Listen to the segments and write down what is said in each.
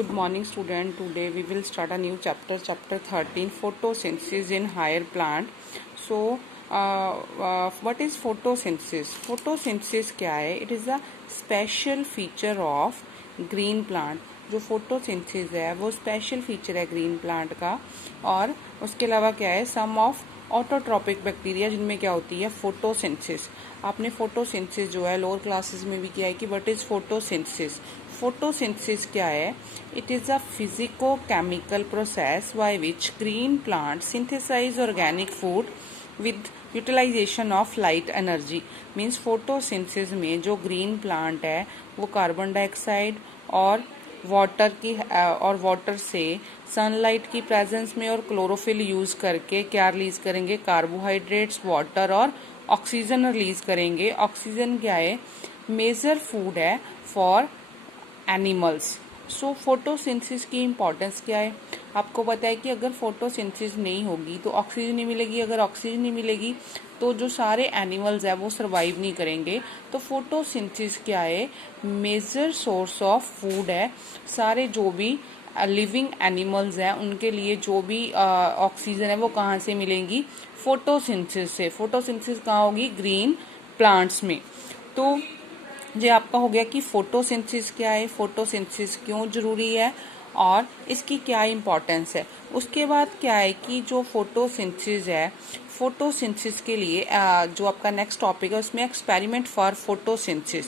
Good morning, student. Today we will start a new chapter, chapter 13, photosynthesis in higher plant. So, what is photosynthesis? Photosynthesis क्या है? It is a special feature of green plant. जो photosynthesis है वो special feature है green plant का। और उसके अलावा क्या है, सम ऑफ ऑटोट्रॉपिक बैक्टीरिया जिनमें क्या होती है फोटोसिंथेसिस। आपने फोटोसिंथेसिस जो है लोअर क्लासेस में भी किया है कि व्हाट इज फोटोसिंथेसिस। फोटोसिंथेसिस क्या है? It is a physico chemical process by which green plant synthesise organic food with utilisation of light energy. Means photosynthesis में जो ग्रीन प्लांट है वो कार्बन डाइऑक्साइड और वाटर से सनलाइट की प्रेजेंस में और क्लोरोफिल यूज करके क्या रिलीज करेंगे, कार्बोहाइड्रेट्स, वाटर और ऑक्सीजन रिलीज करेंगे। ऑक्सीजन क्या है, मेजर फूड है फॉर एनिमल्स। सो फोटोसिंथेसिस की इम्पोर्टेंस क्या है? आपको पता है कि अगर फोटोसिंथेसिस नहीं होगी तो ऑक्सीजन नहीं मिलेगी, अगर ऑक्सीजन नहीं मिलेगी तो जो सारे एनिमल्स है वो सर्वाइव नहीं करेंगे। तो फोटोसिंथेसिस क्या है, मेजर सोर्स ऑफ फूड है। सारे जो भी लिविंग एनिमल्स हैं उनके लिए जो भी ऑक्सीजन है वो कहाँ से मिलेंगी, फोटोसिंथेसिस से। फोटोसिंथेसिस कहाँ होगी, ग्रीन प्लांट्स में। तो ये आपका हो गया कि फोटोसिंथेसिस क्या है, फोटोसिंथेसिस क्यों जरूरी है और इसकी क्या इम्पोर्टेंस है। उसके बाद क्या है कि जो फोटोसिंथेसिस है, फोटोसिंथेसिस के लिए जो आपका नेक्स्ट टॉपिक है उसमें एक्सपेरिमेंट फॉर फोटोसिंथेसिस।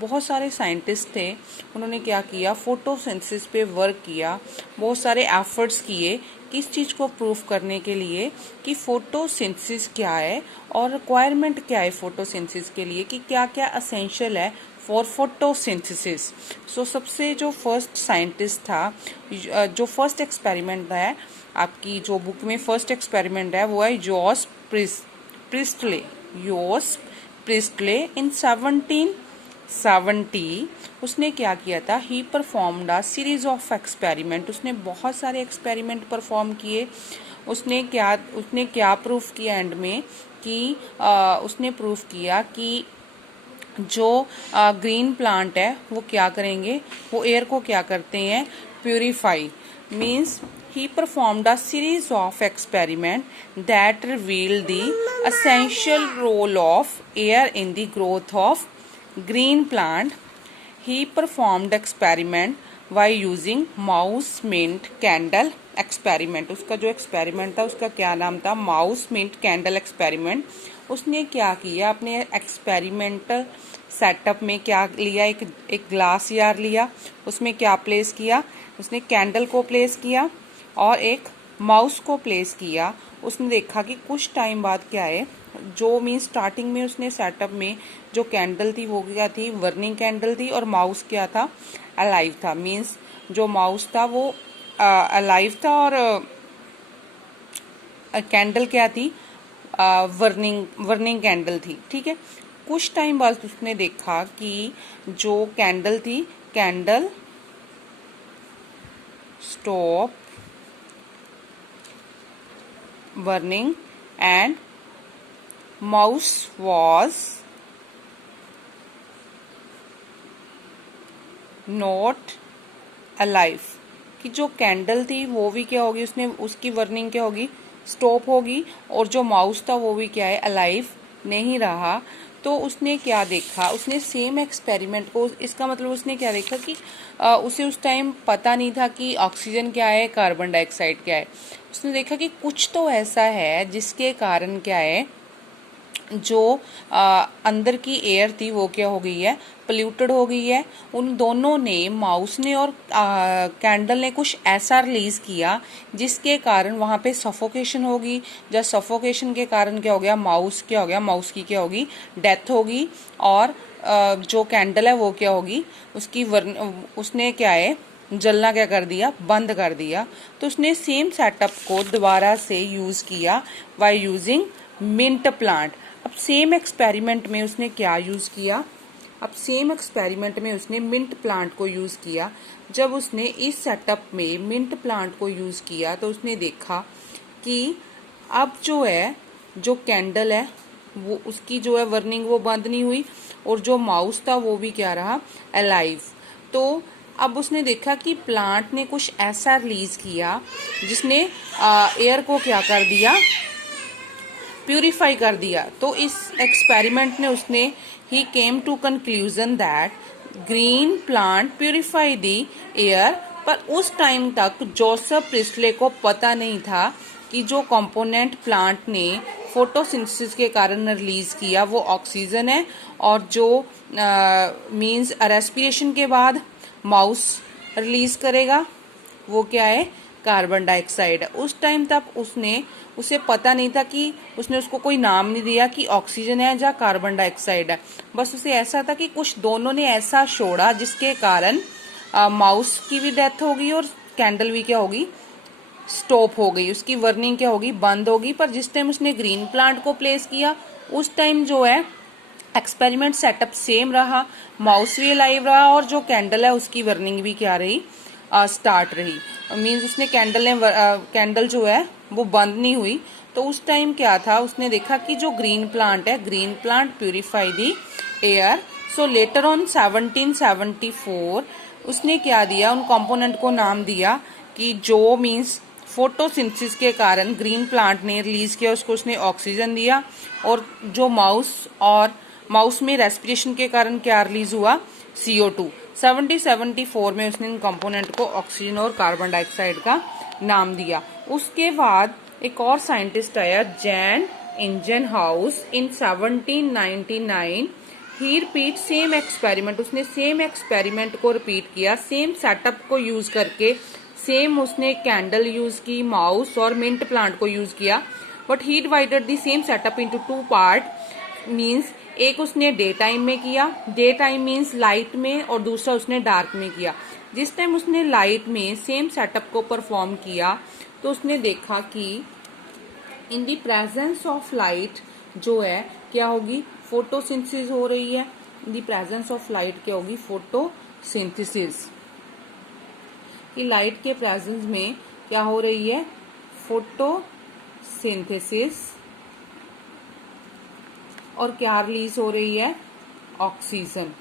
बहुत सारे साइंटिस्ट थे, उन्होंने क्या किया, फोटोसिंथेसिस पे वर्क किया, बहुत सारे एफर्ट्स किए किस चीज़ को प्रूव करने के लिए कि फोटोसिंथेसिस क्या है और रिक्वायरमेंट क्या है फोटोसिंथेसिस के लिए, कि क्या क्या असेंशियल है फॉर फोटोसिंथेसिस। सो सबसे जो फर्स्ट साइंटिस्ट था, जो फर्स्ट एक्सपेरिमेंट है, आपकी जो बुक में फर्स्ट एक्सपेरिमेंट है वो है जोस प्रिस्टले। योस प्रिस्टले इन 1770 उसने क्या किया था, ही performed a series of experiment. उसने बहुत सारे एक्सपेरिमेंट परफॉर्म किए। उसने क्या प्रूफ किया एंड में कि उसने प्रूफ किया कि जो ग्रीन प्लांट है वो क्या करेंगे, वो एयर को क्या करते हैं, purify. Means he performed a series of experiments that revealed the essential role of air in the growth of green plant. He performed experiment by using mouse mint candle experiment. उसका जो experiment था उसका क्या नाम था, mouse mint candle experiment. उसने क्या किया, अपने एक्सपेरिमेंटल सेटअप में क्या लिया, एक ग्लास जार लिया, उसमें क्या प्लेस किया, उसने कैंडल को प्लेस किया और एक माउस को प्लेस किया। उसने देखा कि कुछ टाइम बाद क्या है, जो मीन्स स्टार्टिंग में उसने सेटअप में जो कैंडल थी वो क्या थी, वर्निंग कैंडल थी, और माउस क्या था, अलाइव था। मीन्स जो माउस था वो अलाइव था और कैंडल क्या थी, वर्निंग कैंडल थी। ठीक है, कुछ टाइम बाद उसने देखा कि जो कैंडल थी, candle stop burning and mouse was not alive। कि जो कैंडल थी वो भी क्या होगी, उसने उसकी वर्निंग क्या होगी, स्टॉप होगी, और जो माउस था वो भी क्या है, अलाइव नहीं रहा। तो उसने क्या देखा, उसने सेम एक्सपेरिमेंट को, इसका मतलब उसने क्या देखा कि उसे उस टाइम पता नहीं था कि ऑक्सीजन क्या है, कार्बन डाइऑक्साइड क्या है। उसने देखा कि कुछ तो ऐसा है जिसके कारण क्या है, जो अंदर की एयर थी वो क्या हो गई है, पोल्यूटेड हो गई है। उन दोनों ने, माउस ने और कैंडल ने, कुछ ऐसा रिलीज किया जिसके कारण वहां पे सफोकेशन होगी। जब सफोकेशन के कारण क्या हो गया, माउस क्या हो गया, माउस की क्या होगी, डेथ होगी। और जो कैंडल है वो क्या होगी, उसने क्या है, जलना क्या कर दिया, बंद कर दिया। तो उसने सेम सेटअप को दोबारा से यूज किया बाय यूजिंग मिंट प्लांट। अब सेम एक्सपेरिमेंट में उसने क्या यूज किया, अब सेम एक्सपेरिमेंट में उसने मिंट प्लांट को यूज किया। जब उसने इस सेटअप में मिंट प्लांट को यूज किया तो उसने देखा कि अब जो है, जो कैंडल है वो, उसकी जो है वर्निंग वो बंद नहीं हुई, और जो माउस था वो भी क्या रहा, अलाइव। तो अब उसने देखा कि प्लांट ने कुछ ऐसा रिलीज किया जिसने एयर को क्या कर दिया, प्यूरिफाई कर दिया। तो इस एक्सपेरिमेंट ने उसने he came to conclusion that green plant purify the air. पर उस टाइम तक जोसेफ प्रिस्टले को पता नहीं था कि जो कंपोनेंट प्लांट ने फोटोसिंथेसिस के कारण रिलीज किया वो ऑक्सीजन है, और जो मींस रेस्पिरेशन के बाद माउस रिलीज करेगा वो क्या है, कार्बन डाइऑक्साइड है। उस टाइम तक उसे पता नहीं था कि उसने उसको कोई नाम नहीं दिया कि ऑक्सीजन है या कार्बन डाइऑक्साइड है। बस उसे ऐसा था कि कुछ दोनों ने ऐसा छोड़ा जिसके कारण माउस की भी डेथ होगी और कैंडल भी क्या होगी, स्टॉप हो गई, उसकी वर्निंग क्या होगी, बंद होगी। पर जिस टाइम उसने ग्रीन प्लांट को प्लेस किया उस टाइम जो है एक्सपेरिमेंट सेटअप सेम रहा, माउस भी लाइव रहा और जो कैंडल है उसकी वर्निंग भी क्या रही, स्टार्ट रही। मींस उसने कैंडल जो है वो बंद नहीं हुई। तो उस टाइम क्या था, उसने देखा कि जो ग्रीन प्लांट है, green plant purify the air. So later on 1774 उसने क्या दिया, उन कंपोनेंट को नाम दिया कि जो मींस फोटोसिंथेसिस के कारण ग्रीन प्लांट ने रिलीज किया उसको उसने ऑक्सीजन दिया, और जो माउस में रेस्पिरेशन के कारण क्या रिलीज हुआ, CO2। 1774 में उसने इन कंपोनेंट को ऑक्सीजन और कार्बन डाइऑक्साइड का नाम दिया। उसके बाद एक और साइंटिस्ट आया, जैन इंजनहाउस, इन 1799। ही रिपीट सेम एक्सपेरिमेंट, उसने सेम एक्सपेरिमेंट को रिपीट किया, सेम सेटअप को यूज करके। सेम उसने कैंडल यूज की, माउस और मिंट प्लांट को यूज किया, but he divided the same setup into 2 part. Means एक उसने डे टाइम में किया, डे टाइम मींस लाइट में, और दूसरा उसने डार्क में किया। जिस टाइम उसने लाइट में सेम सेटअप को परफॉर्म किया तो उसने देखा कि इन द प्रेजेंस ऑफ लाइट जो है क्या होगी, फोटोसिंथेसिस हो रही है। इन द प्रेजेंस ऑफ लाइट क्या होगी, फोटोसिंथेसिस। कि लाइट के प्रेजेंस में क्या हो रही है, फोटोसिंथेसिस, और क्या रिलीज हो रही है, ऑक्सीजन।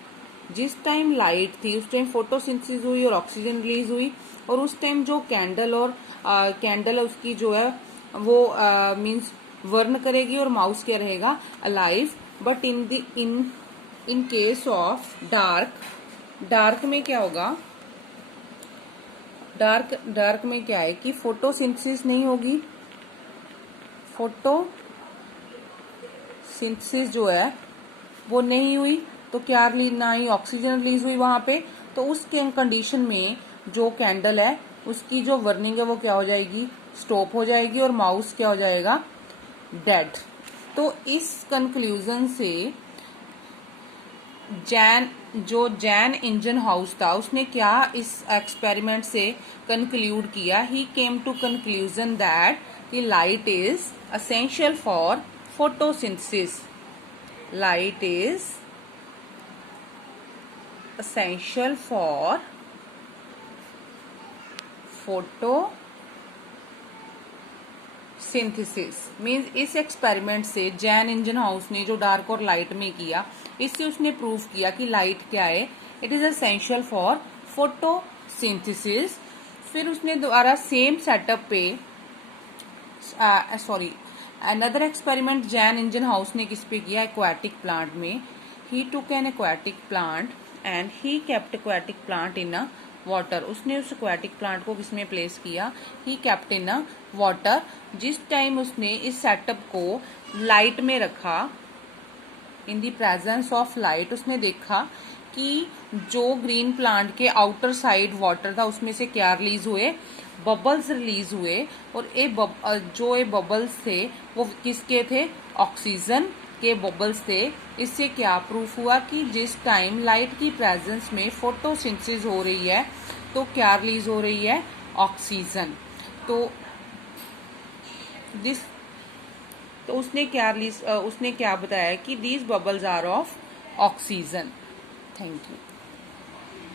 जिस टाइम लाइट थी उस टाइम फोटोसिंथेसिस हुई और ऑक्सीजन रिलीज हुई, और उस टाइम जो कैंडल है उसकी जो है वो मींस वर्न करेगी और माउस क्या रहेगा, alive. But in case of dark में क्या होगा, डार्क में क्या है कि फोटोसिंथेसिस नहीं होगी, फोटोसिंथेसिस जो है वो नहीं हुई, तो क्या रिलीज, ना ही ऑक्सीजन रिलीज हुई वहां पे। तो उस कंडीशन में जो कैंडल है उसकी जो वर्निंग है वो क्या हो जाएगी, स्टॉप हो जाएगी, और माउस क्या हो जाएगा, डेड। तो इस कंक्लूजन से जैन इंजन हाउस था उसने क्या इस एक्सपेरिमेंट से कंक्लूड किया, he came to conclusion that the light is essential for photosynthesis. Light is essential for photosynthesis। Means इस एक्सपेरिमेंट से जैन इंजन हाउस ने जो डार्क और लाइट में किया, इससे उसने प्रूव किया कि लाइट क्या है, it is essential for photosynthesis. फिर उसने दोबारा सेम सेटअप पे another experiment Jan Ingenhousz ने किस पे किया, एक्वाटिक प्लांट में। He took an aquatic plant and he kept aquatic plant in a water. उसने उस एक्वाटिक प्लांट को किसमें प्लेस किया, he kept in a water. जिस टाइम उसने इस सेटअप को लाइट में रखा, in the presence of light, उसने देखा कि जो ग्रीन प्लांट के आउटर साइड वाटर था उसमें से क्या रिलीज हुए, बबल्स रिलीज हुए। और जो ये बबल्स थे वो किसके थे, ऑक्सीजन के बबल्स थे। इससे क्या प्रूफ हुआ कि जिस टाइम लाइट की प्रेजेंस में फोटोसिंथेसिस हो रही है तो क्या रिलीज हो रही है, ऑक्सीजन। तो उसने क्या बताया कि these bubbles are of oxygen. Thank you.